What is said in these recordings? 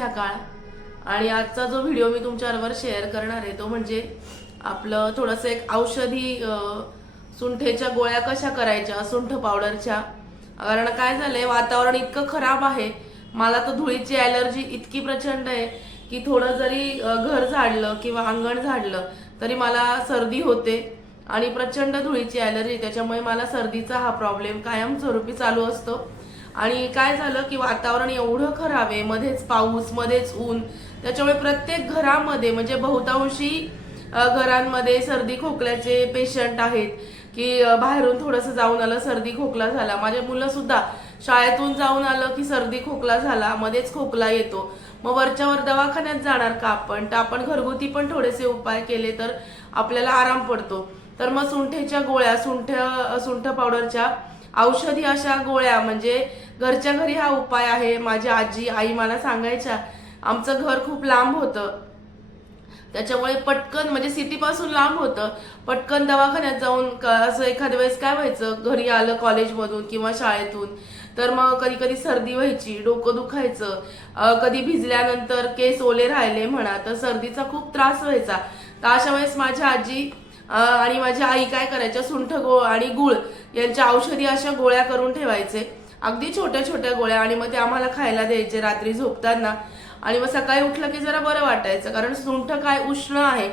संध्याकाळ आणि आजचा जो व्हिडिओ मी तुमच्याबरोबर शेअर करणार आहे तो म्हणजे आपलं थोडंसं एक औषधी सुंठेच्या गोळ्या कशा करायच्या सुंठ पावडरच्या कारण काय झालंय वातावरण इतकं खराब आहे. मला तर धुळीची ॲलर्जी इतकी प्रचंड आहे की थोडं जरी घर झाडलं किंवा अंगण झाडलं तरी मला सर्दी होते. आणि प्रचंड धुळीची ॲलर्जी त्याच्यामुळे मला सर्दीचा हा प्रॉब्लेम कायमस्वरूपी चालू असतो. आणि काय झालं की वातावरण एवढं खराब आहे मध्येच पाऊस मध्येच ऊन त्याच्यामुळे प्रत्येक घरामध्ये म्हणजे बहुतांशी घरांमध्ये सर्दी खोकल्याचे पेशंट आहेत की बाहेरून थोडंसं जाऊन आलं सर्दी खोकला झाला. माझे मुलं सुद्धा शाळेतून जाऊन आलं की सर्दी खोकला झाला मध्येच खोकला येतो. मग वरच्यावर दवाखान्यात जाणार का आपण? तर आपण घरगुती पण थोडेसे उपाय केले तर आपल्याला आराम पडतो. तर मग सुंठेच्या गोळ्या सुंठ सुंठ पावडरच्या औषधी अशा गोळ्या म्हणजे घरच्या घरी हा उपाय आहे. माझी आजी आई मला सांगायच्या आमचं घर खूप लांब होतं. त्याच्यामुळे पटकन म्हणजे सिटीपासून लांब होतं. पटकन दवाखान्यात जाऊन असं एखाद्या वेळेस काय व्हायचं? घरी आलं कॉलेजमधून किंवा शाळेतून. तर मग कधी कधी सर्दी व्हायची डोकं दुखायचं. कधी भिजल्यानंतर केस ओले राहिले म्हणा तर सर्दीचा खूप त्रास व्हायचा. तर अशा वेळेस माझ्या आजी आणि माझी आई काय करायच्या? सुंठ गोळ आणि गुळ यांच्या औषधी अशा गोळ्या करून ठेवायचे. अगदी छोट्या छोट्या गोळ्या आणि मग ते आम्हाला खायला द्यायचे रात्री झोपताना. आणि मग सकाळी उठलं की जरा बरं वाटायचं कारण सुंठ काय उष्ण आहे.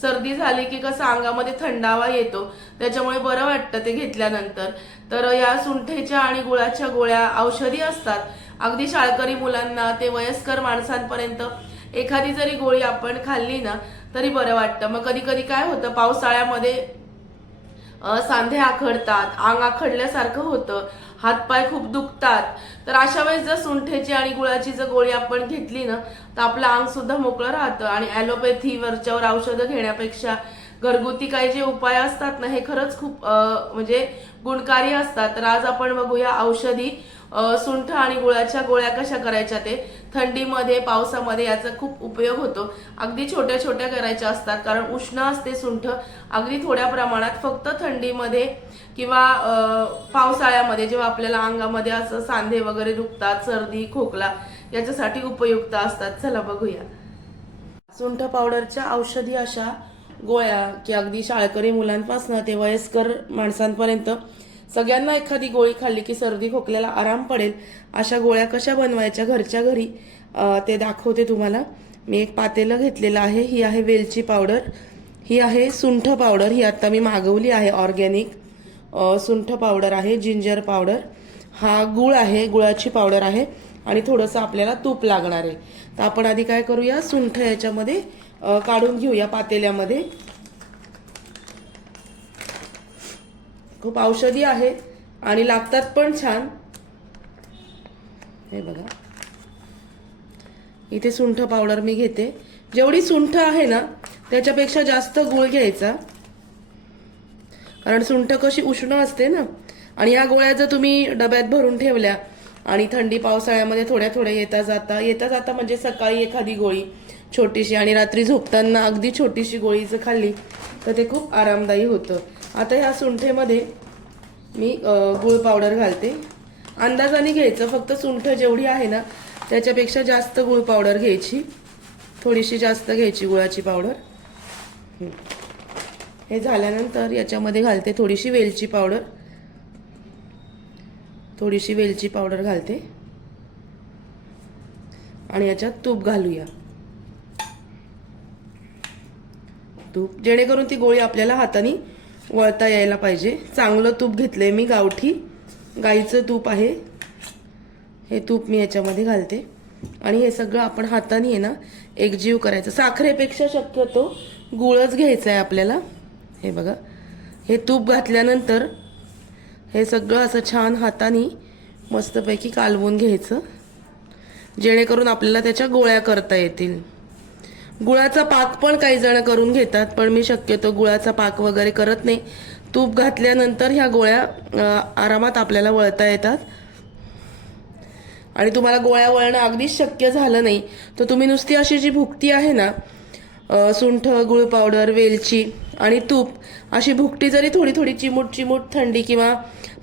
सर्दी झाली की कसं अंगामध्ये थंडावा येतो. त्याच्यामुळे बरं वाटतं ते घेतल्यानंतर. तर या सुंठेच्या आणि गुळाच्या गोळ्या औषधी असतात. अगदी शाळकरी मुलांना ते वयस्कर माणसांपर्यंत एखादी जरी गोळी आपण खाल्ली ना तरी बरं वाटतं. मग कधी कधी काय होतं पावसाळ्यामध्ये सांधे आखडतात अंग आखडल्यासारखं होतं हातपाय खूप दुखतात. तर अशा वेळेस जर सुंठेची आणि गुळाची जर गोळी आपण घेतली ना तर आपलं अंग सुद्धा मोकळं राहतं. आणि ॲलोपॅथी वरच्यावर औषधं घेण्यापेक्षा घरगुती काही जे उपाय असतात ना हे खरंच खूप म्हणजे गुणकारी असतात. तर आज आपण बघूया औषधी सुंठ आणि गुळाच्या गोळ्या कशा करायच्या ते? थंडीमध्ये पावसामध्ये याचा खूप उपयोग होतो. अगदी छोट्या छोट्या करायच्या असतात कारण उष्ण असते सुंठ. अगदी थोड्या प्रमाणात फक्त थंडीमध्ये किंवा पावसाळ्यामध्ये जेव्हा आपल्याला अंगामध्ये असं सांधे वगैरे दुखतात सर्दी खोकला याच्यासाठी उपयुक्त असतात. चला बघूया. सुंठ पावडरच्या औषधी अशा गोळ्या की अगदी शाळकरी मुलांपासून ते वयस्कर माणसांपर्यंत सगळ्यांना एखादी गोळी खाल्ली की सर्दी खोकल्याला आराम पडेल अशा गोळ्या कशा बनवायच्या घरच्या घरी? ते दाखवते तुम्हाला. मी एक पातेलं घेतलेलं आहे. ही आहे वेलची पावडर. ही आहे सुंठ पावडर. ही आत्ता मी मागवली आहे ऑर्गॅनिक सुंठ पावडर आहे जिंजर पावडर. हा गुळ आहे गुळाची पावडर आहे आणि थोडंसं आपल्याला तूप लागणार आहे. तर आपण आधी काय करूया? सुंठ याच्यामध्ये काढून घेऊया पातेल्यामध्ये. खूप औषधी आहेत आणि लागतात पण छान. हे बघा. इथे सुंठ पावडर मी घेते. जेवढी सुंठ आहे ना त्याच्यापेक्षा जास्त गुळ घ्यायचा. कारण सुंठ कशी उष्ण असते ना आणि या गोळ्या जर तुम्ही डब्यात भरून ठेवल्या आणि थंडी पावसाळ्यामध्ये थोड्या थोड्या येता जाता येता जाता म्हणजे सकाळी एखादी गोळी छोटीशी आणि रात्री झोपताना अगदी छोटीशी गोळी जर खाल्ली तर ते खूप आरामदायी होतं. आता ह्या सुंठेमध्ये मी गुळ पावडर घालते. अंदाजाने घ्यायचं फक्त सुंठ जेवढी आहे ना त्याच्यापेक्षा जास्त गुळ पावडर घ्यायची. थोडीशी जास्त घ्यायची गुळाची पावडर. हे झाल्यानंतर याच्यामध्ये घालते थोडीशी वेलची पावडर. थोडीशी वेलची पावडर घालते. आणि याच्यात तूप घालूया. तूप. जेणेकरून ती गोळी आपल्याला हाताने वळता यायला पाहिजे. चांगलं तूप घेतलंय मी गावठी. गाईचं तूप आहे. हे तूप मी याच्यामध्ये घालते. आणि हे सगळं आपण हाताने आहे ना एकजीव करायचं. साखरेपेक्षा शक्यतो गुळच घ्यायचा आहे आपल्याला. हे बघा. हे तूप घातल्यानंतर हे सगळं असं छान हाताने मस्तपैकी कालवून घ्यायचं. जेणेकरून आपल्याला त्याच्या गोळ्या करता येतील. गुळाचा पाक पण काही जण करून घेतात पण मी शक्यतो गुळाचा पाक वगैरे करत नाही. तूप घातल्यानंतर ह्या गोळ्या आरामात आपल्याला वळता येतात. आणि तुम्हाला गोळ्या वळणं अगदीच शक्य झालं नाही. तर तुम्ही नुसती अशी जी भुकटी आहे ना सुंठ गुळ पावडर वेलची आणि तूप अशी भुकटी जरी थोडी थोडी चिमूट चिमूट थंडी किंवा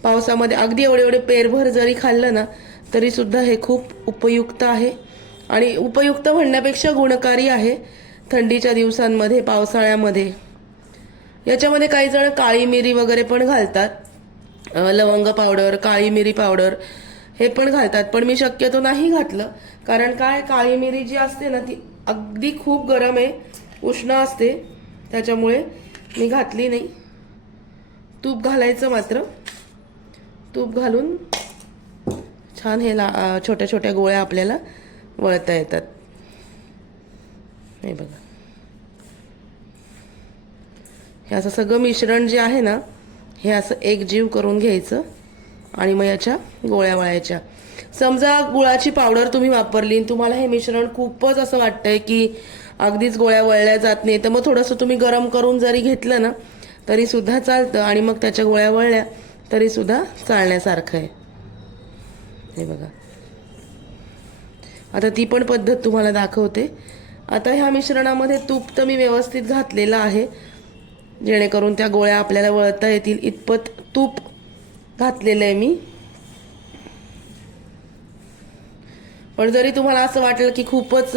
पावसामध्ये अगदी एवढे एवढे पेरभर जरी खाल्लं ना तरीसुद्धा हे खूप उपयुक्त आहे. आणि उपयुक्त म्हणण्यापेक्षा गुणकारी आहे थंडीच्या दिवसांमध्ये पावसाळ्यामध्ये. याच्यामध्ये काही जण काळी मिरी वगैरे पण घालतात. लवंग पावडर काळी मिरी पावडर हे पण घालतात. पण मी शक्यतो नाही घातलं. कारण काय काळी मिरी जी असते ना ती अगदी खूप गरम आहे उष्ण असते. त्याच्यामुळे मी घातली नाही. तूप घालायचं मात्र. तूप घालून छान हे ला छोट्या छोट्या गोळ्या आपल्याला वळता येतात. हे बघा. हे असं सगळं मिश्रण जे आहे ना हे असं एक जीव करून घ्यायचं आणि मग याच्या गोळ्या वळायच्या. समजा गुळाची पावडर तुम्ही वापरली आणि तुम्हाला हे मिश्रण खूपच असं वाटतंय की अगदीच गोळ्या वळल्या जात नाही तर मग थोडंसं तुम्ही गरम करून जरी घेतलं ना तरी सुद्धा चालतं आणि मग त्याच्या गोळ्या वळल्या तरी सुद्धा चालण्यासारखं आहे. हे बघा. आता ती पण पद्धत तुम्हाला दाखवते. आता ह्या मिश्रणामध्ये तूप तर मी व्यवस्थित घातलेलं आहे. जेणेकरून त्या गोळ्या आपल्याला वळता येतील. इतपत तूप घातलेलं आहे मी. पण जरी तुम्हाला असं वाटलं की खूपच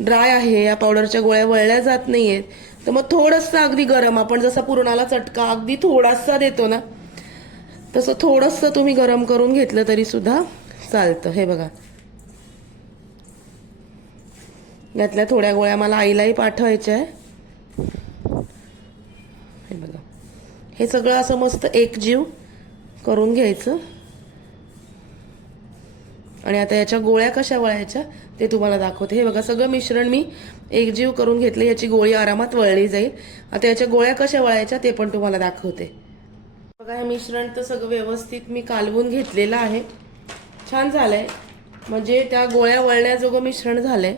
ड्राय आहे या पावडरच्या गोळ्या वळल्या जात नाही आहेत तर मग थोडंसं अगदी गरम आपण जसा पुरणाला चटका अगदी थोडासा देतो ना तसं थोडंसं तुम्ही गरम करून घेतलं तरीसुद्धा चालतं. हे बघा. यातल्या थोड्या गोळ्या मला आईलाही पाठवायच्या आहे. हे बघा. हे सगळं असं मस्त एकजीव करून घ्यायचं. आणि आता याच्या गोळ्या कशा वळायच्या ते तुम्हाला दाखवते. हे बघा सगळं मिश्रण मी एकजीव करून घेतलं. याची गोळी आरामात वळली जाईल. आता याच्या गोळ्या कशा वळायच्या ते पण तुम्हाला दाखवते. बघा हे मिश्रण तर सगळं व्यवस्थित मी कालवून घेतलेलं आहे. छान झालंय. म्हणजे त्या गोळ्या वळण्याजोगं मिश्रण झालंय.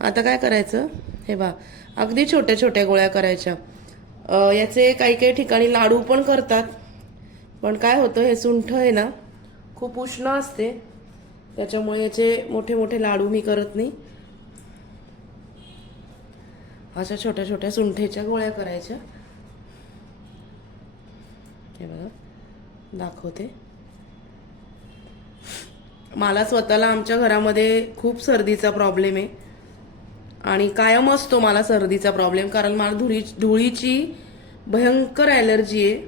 आता काय करायचं? हे बा अगदी छोट्या छोट्या गोळ्या करायच्या. याचे काही काही ठिकाणी लाडू पण करतात. पण काय होतं हे सुंठ आहे ना खूप उष्ण असते. त्याच्यामुळे याचे मोठे मोठे लाडू मी करत नाही. अशा छोट्या छोट्या सुंठेच्या गोळ्या करायच्या. हे बघा. दाखवते. मला स्वतःला आमच्या घरामध्ये खूप सर्दीचा प्रॉब्लेम आहे. आणि कायम असतो मला सर्दीचा प्रॉब्लेम कारण मला धुळी धुळीची भयंकर ॲलर्जी आहे.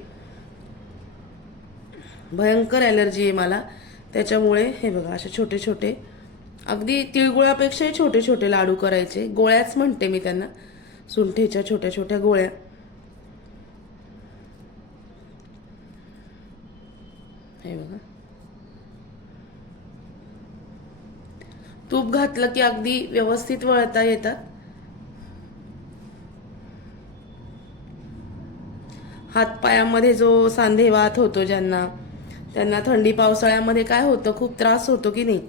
भयंकर ॲलर्जी आहे मला. त्याच्यामुळे हे बघा असे छोटे छोटे अगदी तिळगुळापेक्षाही छोटे छोटे लाडू करायचे. गोळ्याच म्हणते मी त्यांना. सुंठीच्या छोट्या छोट्या गोळ्या. हे बघा. तूप घातलं की अगदी व्यवस्थित वळता येतात हातपायामध्ये जो सांधेवात होतो ज्यांना त्यांना थंडी पावसाळ्यामध्ये काय होतं खूप त्रास होतो की नाही?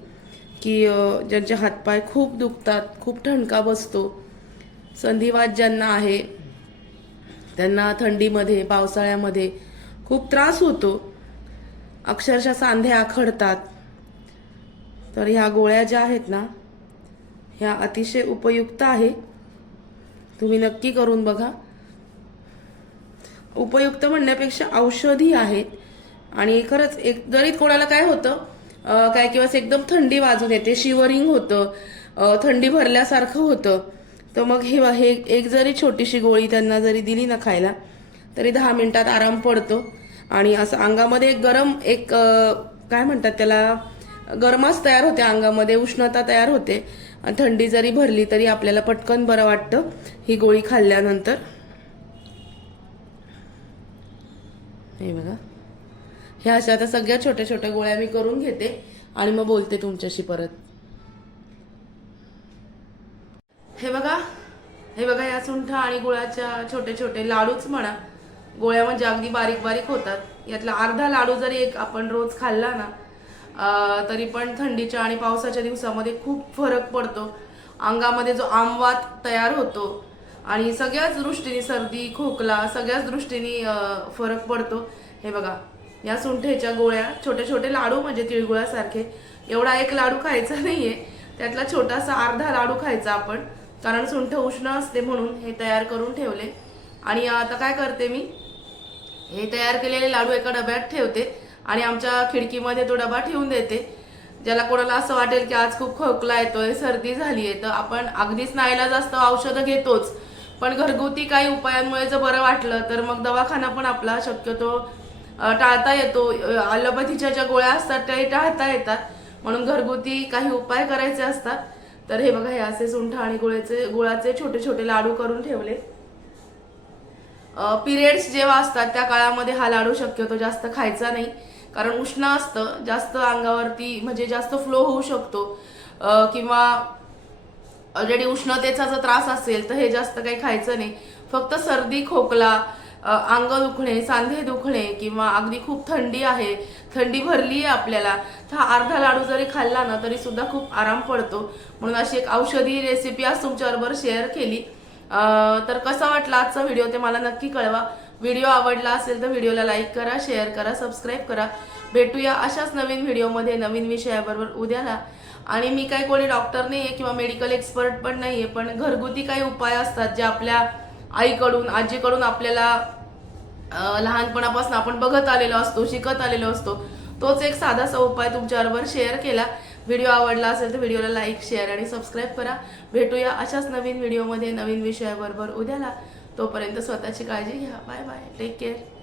की ज्यांचे हातपाय खूप दुखतात खूप ठणका बसतो. संधिवात ज्यांना आहे त्यांना थंडीमध्ये पावसाळ्यामध्ये खूप त्रास होतो. अक्षरशः सांधे आखडतात. तर ह्या गोळ्या ज्या आहेत ना ह्या अतिशय उपयुक्त आहे. तुम्ही नक्की करून बघा. उपयुक्त म्हणण्यापेक्षा औषधी आहेत. आणि खरंच एक जरी कोणाला काय होतं काय किंवा एकदम थंडी वाजून येते शिवरिंग होतं थंडी भरल्यासारखं होतं तर मग हे हे एक जरी छोटीशी गोळी त्यांना जरी दिली ना खायला तरी दहा मिनिटात आराम पडतो. आणि असं अंगामध्ये एक गरम एक काय म्हणतात त्याला गरमाच तयार होते अंगामध्ये उष्णता तयार होते. थंडी जरी भरली तरी आपल्याला पटकन बरं वाटतं. ही गोळी खाल्ल्यानंतर. हे बघा. ह्या अशा आता सगळ्या छोट्या छोट्या गोळ्या मी करून घेते आणि मग बोलते तुमच्याशी परत. हे बघा. हे बघा या सुंठ आणि गुळाच्या छोटे छोटे लाडूच म्हणा. गोळ्या म्हणजे अगदी बारीक बारीक होतात. यातला अर्धा लाडू जरी एक आपण रोज खाल्ला ना तरी पण थंडीच्या आणि पावसाच्या दिवसामध्ये खूप फरक पडतो. अंगामध्ये जो आमवात तयार होतो आणि सगळ्याच दृष्टीने सर्दी खोकला सगळ्याच दृष्टीने फरक पडतो. हे बघा या सुंठेच्या गोळ्या छोटे छोटे लाडू म्हणजे तिळगुळासारखे एवढा एक लाडू खायचा नाही आहे त्यातला छोटासा अर्धा लाडू खायचा आपण कारण सुंठ उष्ण असते म्हणून हे तयार करून ठेवले. आणि आता काय करते मी? हे तयार केलेले लाडू एका डब्यात ठेवते. आणि आमच्या खिडकीमध्ये तो डबा ठेवून देते. ज्याला कोणाला असं वाटेल की आज खूप खोकला येतोय सर्दी झाली आहे तर आपण अगदीच नाईला जास्त औषधं घेतोच. पण घरगुती काही उपायांमुळे जर बरं वाटलं तर मग दवाखाना पण आपला शक्यतो टाळता येतो. अलोपॅथीच्या ज्या गोळ्या असतात त्याही टाळता येतात. म्हणून घरगुती काही उपाय करायचे असतात. तर हे बघा हे असे सुंठ आणि गुळाचे गुळाचे छोटे छोटे लाडू करून ठेवले. पिरियड्स जेव्हा असतात त्या काळामध्ये हा लाडू शक्यतो जास्त खायचा नाही. कारण उष्ण असतं जास्त अंगावरती म्हणजे जास्त फ्लो होऊ शकतो. किंवा ऑलरेडी उष्णतेचा जर त्रास असेल तर हे जास्त काही खायचं नाही. फक्त सर्दी खोकला अंग दुखणे सांधे दुखणे किंवा अगदी खूप थंडी आहे थंडी भरली आहे आपल्याला तर हा अर्धा लाडू जरी खाल्ला ना तरी सुद्धा खूप आराम पडतो. म्हणून अशी एक औषधी रेसिपी आज तुमच्याबरोबर शेअर केली. तर कसा वाटला आजचा व्हिडिओ ते मला नक्की कळवा. व्हिडिओ आवडला असेल तर व्हिडिओला लाईक करा शेअर करा सबस्क्राईब करा. भेटूया अशाच नवीन व्हिडिओमध्ये नवीन विषयाबरोबर उद्याला. आणि मी काही कोणी डॉक्टर नाही आहे किंवा मेडिकल एक्सपर्ट पण नाही आहे पण घरगुती काही उपाय असतात जे आपल्या आईकडून आजीकडून आपल्याला लहानपणापासून आपण बघत आलेलो असतो शिकत आलेलो असतो तोच एक साधासा उपाय तुमच्याबरोबर शेअर केला. व्हिडिओ आवडला असेल तर व्हिडिओला लाईक शेअर आणि सबस्क्राईब करा. भेटूया अशाच नवीन व्हिडिओमध्ये नवीन विषयाबरोबर उद्याला. तोपर्यंत स्वतःची काळजी घ्या. Bye bye. Take care